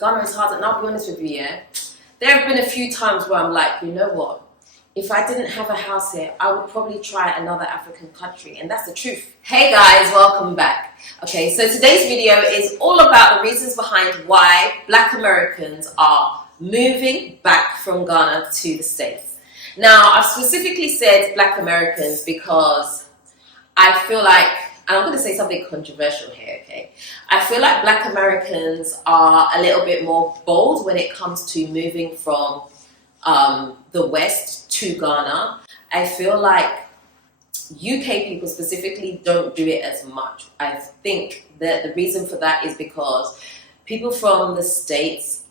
Ghana is hard, and I'll be honest with you, yeah. There have been a few times where I'm like, you know what? If I didn't have a house here, I would probably try another African country, and that's the truth. Hey guys, welcome back. Okay, so today's video is all about the reasons behind why Black Americans are moving back from Ghana to the States. Now, I've specifically said Black Americans because I feel like, and I'm going to say something controversial here, okay? I feel like Black Americans are a little bit more bold when it comes to moving from the West to Ghana. I feel like UK people specifically don't do it as much. I think that the reason for that is because people from the States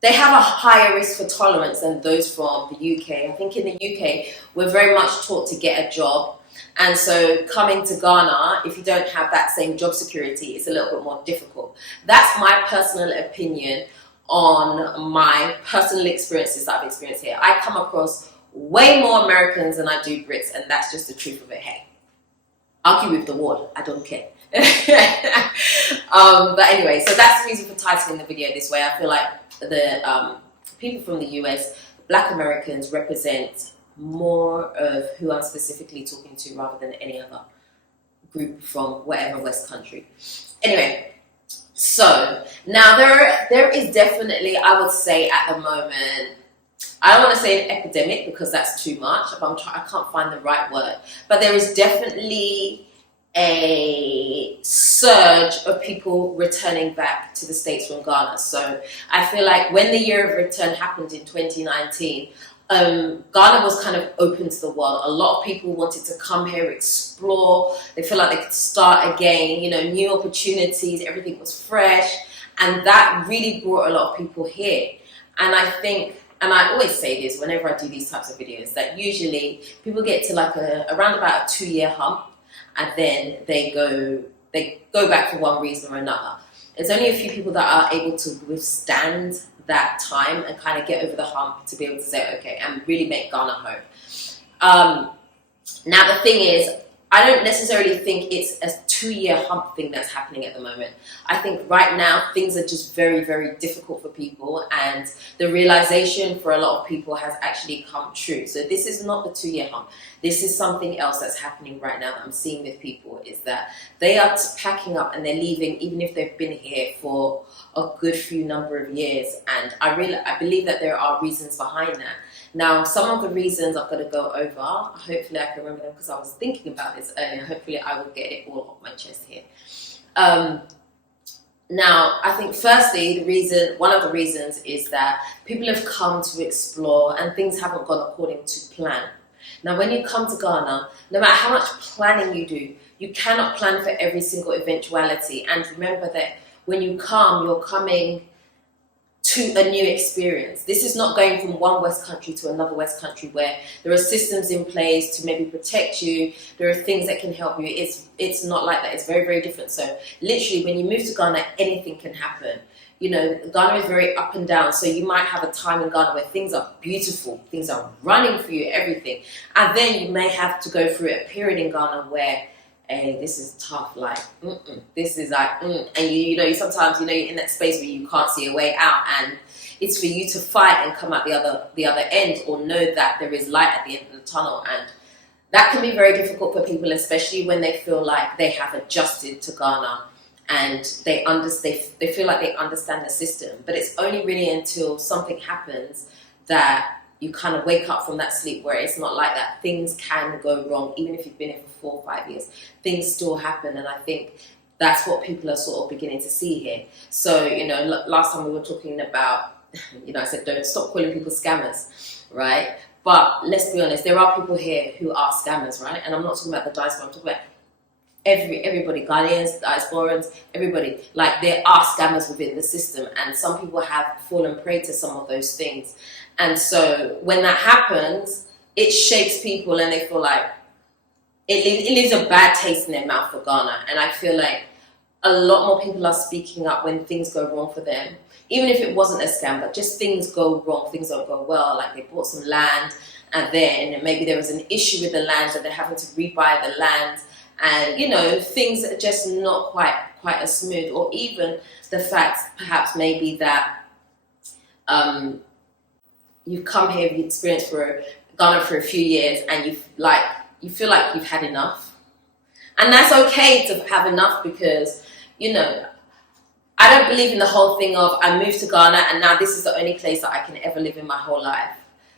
they have a higher risk for tolerance than those from the UK. I think in the UK, we're very much taught to get a job. And so coming to Ghana, if you don't have that same job security, it's a little bit more difficult. That's my personal opinion on my personal experiences that I've experienced here. I come across way more Americans than I do Brits, and that's just the truth of it. Hey, argue with the wall, I don't care. But anyway, so that's the reason for titling the video this way. I feel like the people from the US, Black Americans, represent more of who I'm specifically talking to rather than any other group from whatever West country. Anyway, so now there is definitely, I would say at the moment, I don't want to say an epidemic because that's too much. I can't find the right word, but there is definitely a surge of people returning back to the States from Ghana. So I feel like when the year of return happened in 2019, Ghana was kind of open to the world. A lot of people wanted to come here, explore. They feel like they could start again, you know, new opportunities, everything was fresh. And that really brought a lot of people here. And I think, and I always say this whenever I do these types of videos, that usually people get to like around about a 2-year hump, and then they go back for one reason or another. There's only a few people that are able to withstand that time and kind of get over the hump to be able to say, okay, and really make Ghana home. Now the thing is, I don't necessarily think it's a 2-year hump thing that's happening at the moment. I think right now things are just very, very difficult for people, and the realization for a lot of people has actually come true. So this is not the 2-year hump. This is something else that's happening right now that I'm seeing with people, is that they are packing up and they're leaving even if they've been here for a good few number of years. And I believe that there are reasons behind that. Now, some of the reasons I'm going to go over, hopefully I can remember them because I was thinking about this earlier. Hopefully I will get it all off my chest here. Now, I think firstly, one of the reasons is that people have come to explore and things haven't gone according to plan. Now, when you come to Ghana, no matter how much planning you do, you cannot plan for every single eventuality. And remember that when you come, you're coming to a new experience. This is not going from one West country to another West country where there are systems in place to maybe protect you. There are things that can help you. It's not like that. It's very, very different. So literally when you move to Ghana, anything can happen. You know, Ghana is very up and down. So you might have a time in Ghana where things are beautiful. Things are running for you, everything. And then you may have to go through a period in Ghana where, hey, this is tough, like, this is like, and you know, sometimes, you know, you're in that space where you can't see a way out, and it's for you to fight and come out the other end, or know that there is light at the end of the tunnel. And that can be very difficult for people, especially when they feel like they have adjusted to Ghana and they feel like they understand the system. But it's only really until something happens that you kind of wake up from that sleep where it's not like that. Things can go wrong, even if you've been here for 4 or 5 years. Things still happen, and I think that's what people are sort of beginning to see here. So, you know, last time we were talking about, you know, I said don't stop calling people scammers, right? But let's be honest, there are people here who are scammers, right? And I'm not talking about the diaspora, I'm talking about everybody, Ghanaians, diasporans, everybody. Like, there are scammers within the system, and some people have fallen prey to some of those things. And so when that happens, it shakes people, and they feel like it leaves a bad taste in their mouth for Ghana. And I feel like a lot more people are speaking up when things go wrong for them, even if it wasn't a scam, but just things go wrong, things don't go well. Like, they bought some land, and then maybe there was an issue with the land, so they're having to rebuy the land, and you know, things are just not quite as smooth, or even the fact perhaps maybe that you've come here, you've experienced Ghana for a few years, and you feel like you've had enough, and that's okay to have enough, because you know, I don't believe in the whole thing of I moved to Ghana and now this is the only place that I can ever live in my whole life.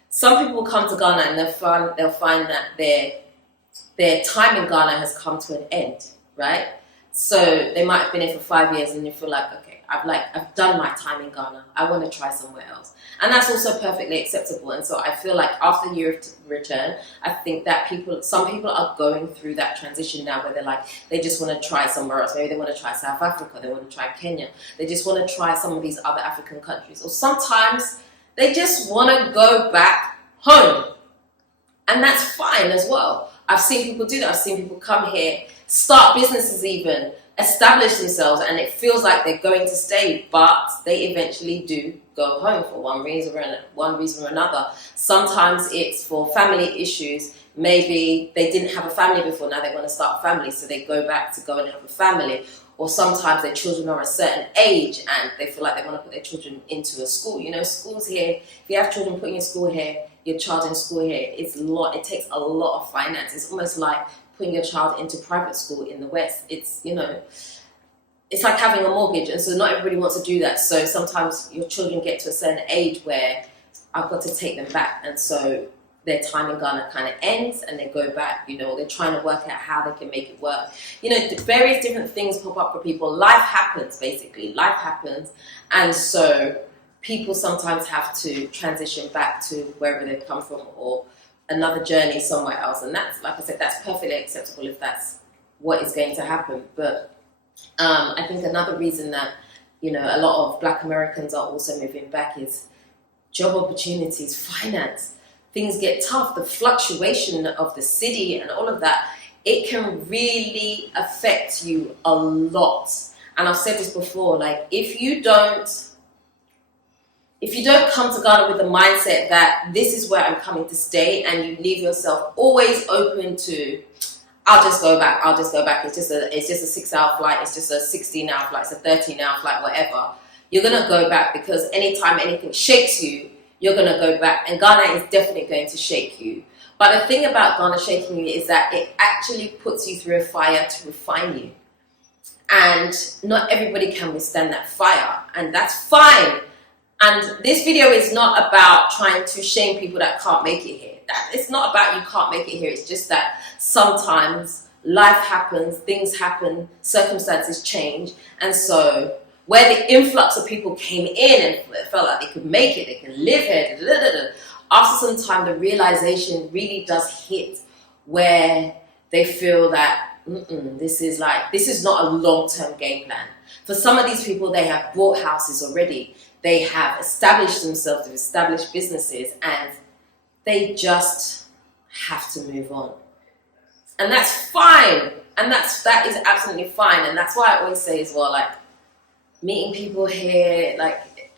Some people will come to Ghana and they'll find that their time in Ghana has come to an end, right? So they might have been here for 5 years and you feel like, okay, I've done my time in Ghana. I want to try somewhere else. And that's also perfectly acceptable. And so I feel like after a year of return, I think that some people are going through that transition now where they're like, they just want to try somewhere else. Maybe they want to try South Africa. They want to try Kenya. They just want to try some of these other African countries. Or sometimes they just want to go back home. And that's fine as well. I've seen people do that. I've seen people come here, start businesses even, establish themselves, and it feels like they're going to stay, but they eventually do go home for one reason or another. Sometimes it's for family issues. Maybe they didn't have a family before, now they want to start a family, so they go back to go and have a family. Or sometimes their children are a certain age and they feel like they want to put their children into a school. You know, schools here, if you have children putting your school here, your child in school here, it takes a lot of finance. It's almost like putting your child into private school in the West. It's, you know, it's like having a mortgage, and so not everybody wants to do that. So sometimes your children get to a certain age where I've got to take them back, and so their time in Ghana kind of ends and they go back, you know, they're trying to work out how they can make it work. You know, various different things pop up for people. Life happens, basically. Life happens. And so people sometimes have to transition back to wherever they've come from, or another journey somewhere else. And that's, like I said, that's perfectly acceptable if that's what is going to happen. But I think another reason that, you know, a lot of Black Americans are also moving back is job opportunities, finance. Things get tough, the fluctuation of the city and all of that, it can really affect you a lot. And I've said this before, like if you don't come to Ghana with the mindset that this is where I'm coming to stay, and you leave yourself always open to, I'll just go back, it's just a 6-hour flight, it's just a 16-hour flight, it's a 13-hour flight, whatever, you're gonna go back, because anytime anything shakes you, you're going to go back, and Ghana is definitely going to shake you. But the thing about Ghana shaking you is that it actually puts you through a fire to refine you. And not everybody can withstand that fire, and that's fine. And this video is not about trying to shame people that can't make it here. It's not about you can't make it here, it's just that sometimes life happens, things happen, circumstances change, and so where the influx of people came in and felt like they could make it, they can live here, after some time, the realization really does hit where they feel that this is not a long-term game plan. For some of these people, they have bought houses already. They have established themselves, they've established businesses, and they just have to move on. And that's fine. And that is absolutely fine. And that's why I always say as well, like, meeting people here, like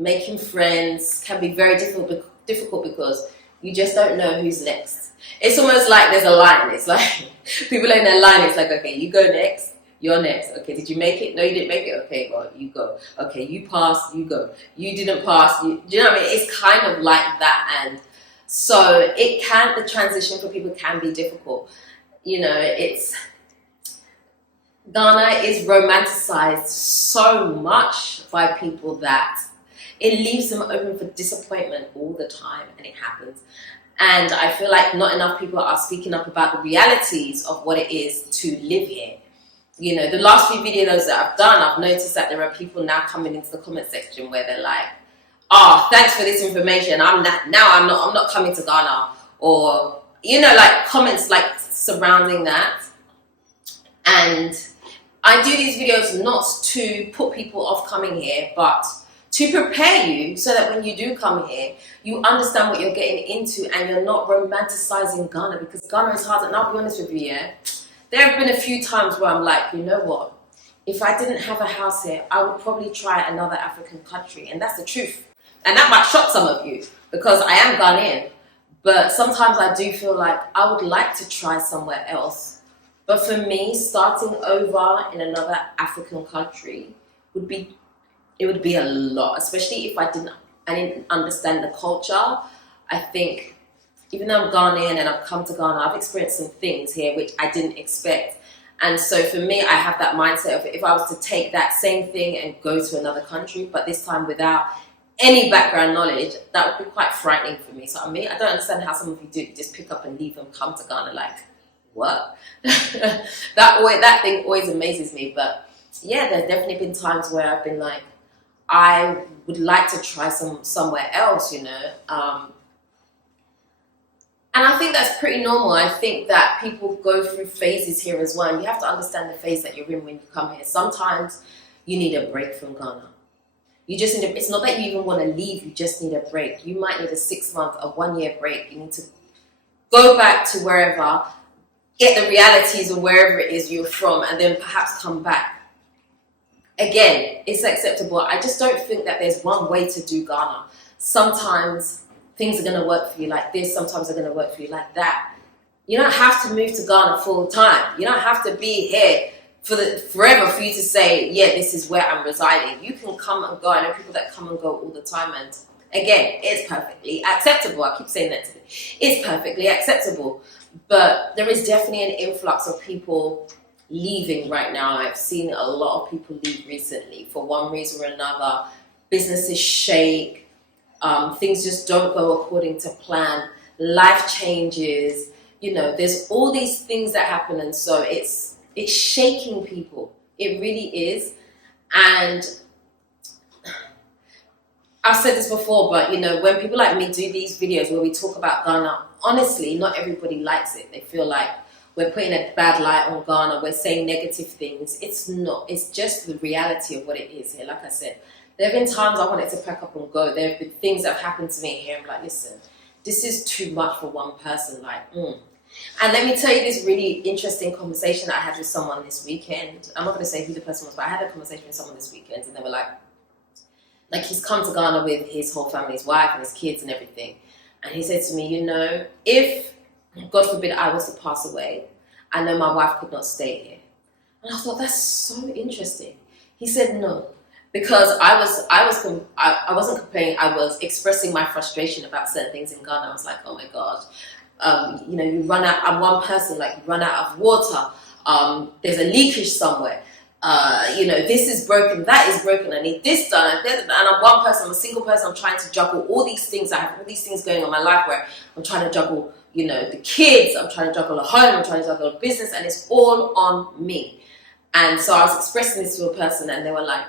making friends can be very difficult because you just don't know who's next. It's almost like there's a line. It's like people are in their line. It's like, okay, you go next, you're next. Okay, did you make it? No, you didn't make it. Okay, well, you go. Okay, you passed, you go. You didn't pass, do you know what I mean? It's kind of like that. And so the transition for people can be difficult. You know, Ghana is romanticized so much by people that it leaves them open for disappointment all the time, and it happens. And I feel like not enough people are speaking up about the realities of what it is to live here. You know, the last few videos that I've done, I've noticed that there are people now coming into the comment section where they're like, "Oh, thanks for this information. I'm not coming to Ghana," or you know, like comments like surrounding that. And I do these videos not to put people off coming here, but to prepare you so that when you do come here, you understand what you're getting into and you're not romanticizing Ghana, because Ghana is hard. And I'll be honest with you, yeah, there have been a few times where I'm like, you know what? If I didn't have a house here, I would probably try another African country. And that's the truth. And that might shock some of you because I am Ghanaian. But sometimes I do feel like I would like to try somewhere else But for me, starting over in another African country would be it would be a lot, especially if I didn't understand the culture. I think even though I'm Ghanaian and I've come to Ghana, I've experienced some things here which I didn't expect. And so for me, I have that mindset of if I was to take that same thing and go to another country, but this time without any background knowledge, that would be quite frightening for me. So I mean, I don't understand how some of you do. You just pick up and leave and come to Ghana. Like, what? That thing always amazes me. But yeah, there's definitely been times where I've been like, I would like to try somewhere else, you know. And I think that's pretty normal. I think that people go through phases here as well. And you have to understand the phase that you're in when you come here. Sometimes you need a break from Ghana. You just need it's not that you even want to leave, you just need a break. You might need a 6-month, a 1-year break. You need to go back to wherever, get the realities of wherever it is you're from, and then perhaps come back. Again, it's acceptable. I just don't think that there's one way to do Ghana. Sometimes things are going to work for you like this, sometimes they're going to work for you like that. You don't have to move to Ghana full time. You don't have to be here forever for you to say, yeah, this is where I'm residing. You can come and go. I know people that come and go all the time, and again, it's perfectly acceptable. I keep saying that today. It's perfectly acceptable. But there is definitely an influx of people leaving right now. I've seen a lot of people leave recently for one reason or another. Businesses shake. Things just don't go according to plan. Life changes. You know, there's all these things that happen, and so it's shaking people. It really is. And I've said this before, but you know, when people like me do these videos where we talk about Ghana, honestly, not everybody likes it. They feel like we're putting a bad light on Ghana, we're saying negative things. It's not. It's just the reality of what it is here. Like I said, there have been times I wanted to pack up and go. There have been things that have happened to me here. I'm like, listen, this is too much for one person. And let me tell you this really interesting conversation I had with someone this weekend. I'm not going to say who the person was, but I had a conversation with someone this weekend, and they were like he's come to Ghana with his whole family, his wife and his kids and everything. And he said to me, you know, if, God forbid, I was to pass away, I know my wife could not stay here. And I thought, that's so interesting. He said, no, because I wasn't complaining. I was expressing my frustration about certain things in Ghana. I was like, oh my gosh. You know, you run out. I'm one person. Like, you run out of water. There's a leakage somewhere. You know, this is broken. That is broken. I need this done. And I'm one person. I'm a single person. I'm trying to juggle all these things. I have all these things going on in my life where I'm trying to juggle, you know, the kids. I'm trying to juggle a home. I'm trying to juggle a business, and it's all on me. And so I was expressing this to a person, and they were like,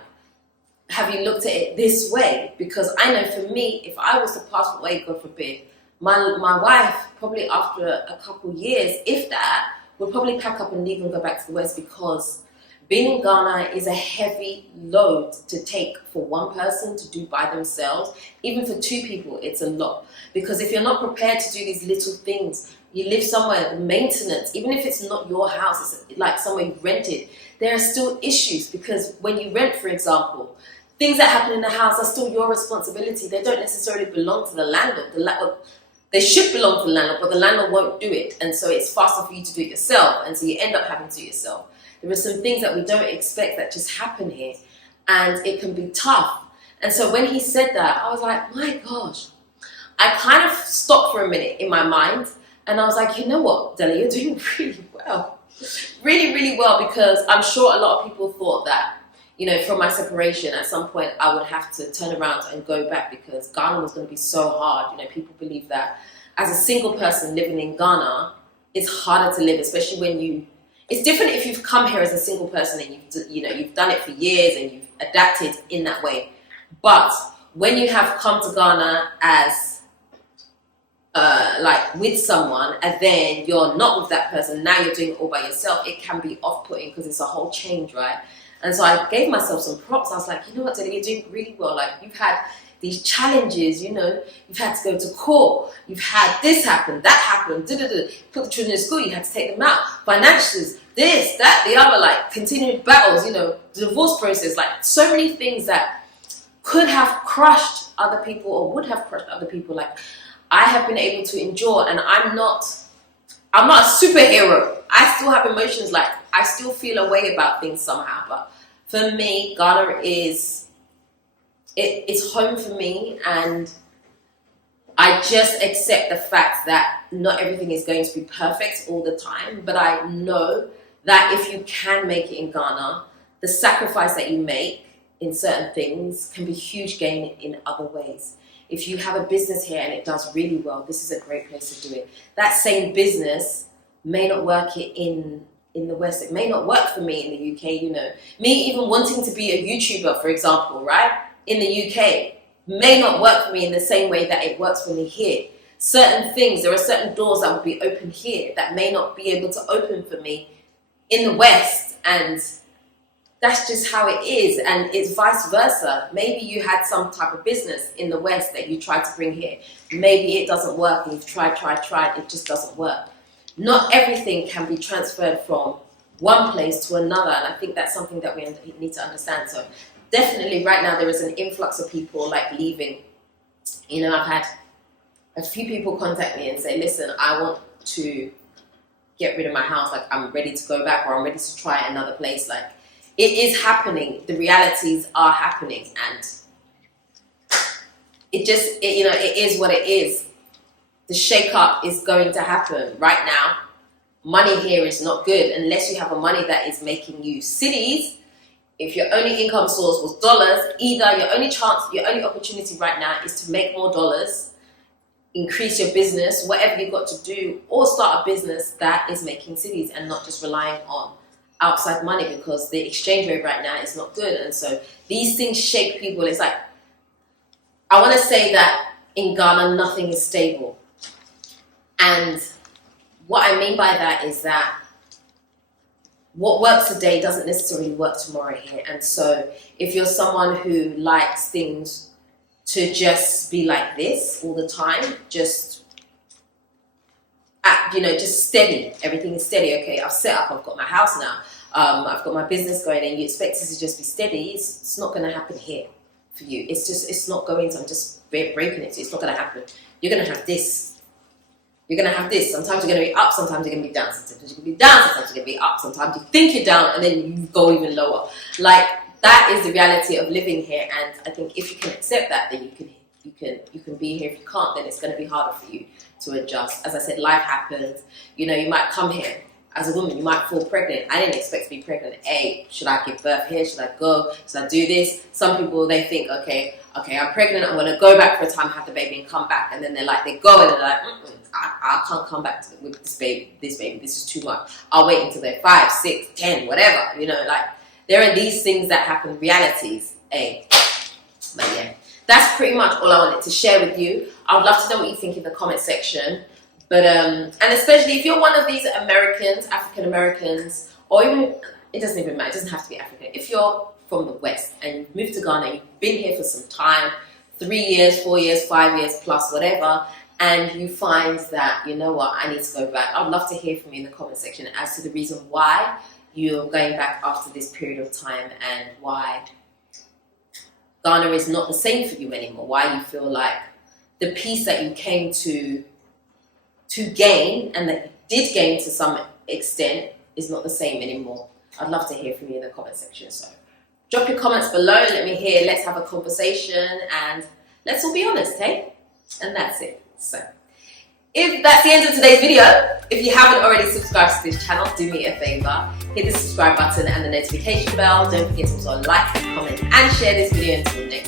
"Have you looked at it this way?" Because I know for me, if I was to pass away, God forbid, my wife, probably after a couple years, if that, would probably pack up and leave and go back to the West, because being in Ghana is a heavy load to take for one person to do by themselves. Even for 2 people, it's a lot. Because if you're not prepared to do these little things, you live somewhere, the maintenance, even if it's not your house, it's like somewhere you rented, there are still issues. Because when you rent, for example, things that happen in the house are still your responsibility. They don't necessarily belong to the landlord. They should belong to the landlord, but the landlord won't do it. And so it's faster for you to do it yourself. And so you end up having to do it yourself. There are some things that we don't expect that just happen here. And it can be tough. And so when he said that, I was like, my gosh. I kind of stopped for a minute in my mind. And I was like, you know what, Dela, you're doing really well. Really, really well. Because I'm sure a lot of people thought that, you know, from my separation, at some point I would have to turn around and go back, because Ghana was going to be so hard. You know, people believe that as a single person living in Ghana, it's harder to live, especially when it's different if you've come here as a single person and you've done it for years and you've adapted in that way. But when you have come to Ghana as like with someone, and then you're not with that person, now you're doing it all by yourself, it can be off-putting because it's a whole change, right? And so I gave myself some props. I was like, you know what, Dela, you're doing really well. Like, you've had these challenges, you know, you've had to go to court, you've had this happen, that happened, put the children in school, you had to take them out, financials, this, that, the other, like continued battles, you know, the divorce process, like so many things that could have crushed other people or would have crushed other people. Like, I have been able to endure, and I'm I'm not a superhero. I still have emotions, like I still feel a way about things somehow. But for me, Ghana is it's home for me, and I just accept the fact that not everything is going to be perfect all the time. But I know that if you can make it in Ghana, the sacrifice that you make in certain things can be huge gain in other ways. If you have a business here and it does really well, this is a great place to do it. That same business may not work in the West. It may not work for me in the UK, you know. Me even wanting to be a YouTuber, for example, right? In the UK, may not work for me in the same way that it works for me here. Certain things, there are certain doors that will be open here that may not be able to open for me in the West, and that's just how it is, and it's vice versa. Maybe you had some type of business in the West that you tried to bring here. Maybe it doesn't work, and you've tried, it just doesn't work. Not everything can be transferred from one place to another, and I think that's something that we need to understand. So definitely right now there is an influx of people like leaving. You know, I've had a few people contact me and say, listen, I want to get rid of my house, like I'm ready to go back, or I'm ready to try another place. Like, it is happening. The realities are happening, and it is what it is. The shake-up is going to happen. Right now, money here is not good unless you have a money that is making you cities. If your only income source was dollars, either your only opportunity right now is to make more dollars, increase your business, whatever you've got to do, or start a business that is making cities and not just relying on outside money, because the exchange rate right now is not good. And so these things shake people. It's like, I want to say that in Ghana, nothing is stable. And what I mean by that is that what works today doesn't necessarily work tomorrow here. And so if you're someone who likes things to just be like this all the time, just steady. Everything is steady. Okay, I've set up, I've got my house now, I've got my business going, and you expect it to just be steady. It's not going to happen here for you. It's not going to. I'm just breaking it to you. It's not going to happen. You're going to have this. You're going to have this. Sometimes you're going to be up, sometimes you're going to be down. Sometimes you're going to be down, sometimes you're going to be up. Sometimes you think you're down, and then you go even lower. Like, that is the reality of living here. And I think if you can accept that, then you can be here. If you can't, then it's going to be harder for you to adjust. As I said, life happens. You know, you might come here as a woman, you might fall pregnant. I didn't expect to be pregnant. Hey, should I give birth here? Should I go? Should I do this? Some people, they think, okay, I'm pregnant, I'm going to go back for a time, have the baby, and come back. And then they go and they're like, I can't come back with this baby. This is too much. I'll wait until they're 5, 6, 10, whatever. You know, like, there are these things that happen, realities. Hey, but yeah. That's pretty much all I wanted to share with you. I would love to know what you think in the comment section. But, and especially if you're one of these Americans, African Americans, or even, it doesn't even matter, it doesn't have to be African. If you're from the West and you've moved to Ghana, you've been here for some time, 3 years, 4 years, 5 years plus, whatever, and you find that, you know what, I need to go back. I'd love to hear from you in the comment section as to the reason why you're going back after this period of time, and why Ghana is not the same for you anymore. Why you feel like the peace that you came to gain, and that you did gain to some extent, is not the same anymore. I'd love to hear from you in the comment section. So drop your comments below, let me hear, let's have a conversation, and let's all be honest, hey? And that's it. So if that's the end of today's video, if you haven't already subscribed to this channel, do me a favor, hit the subscribe button and the notification bell. Don't forget to also like, comment, and share this video until next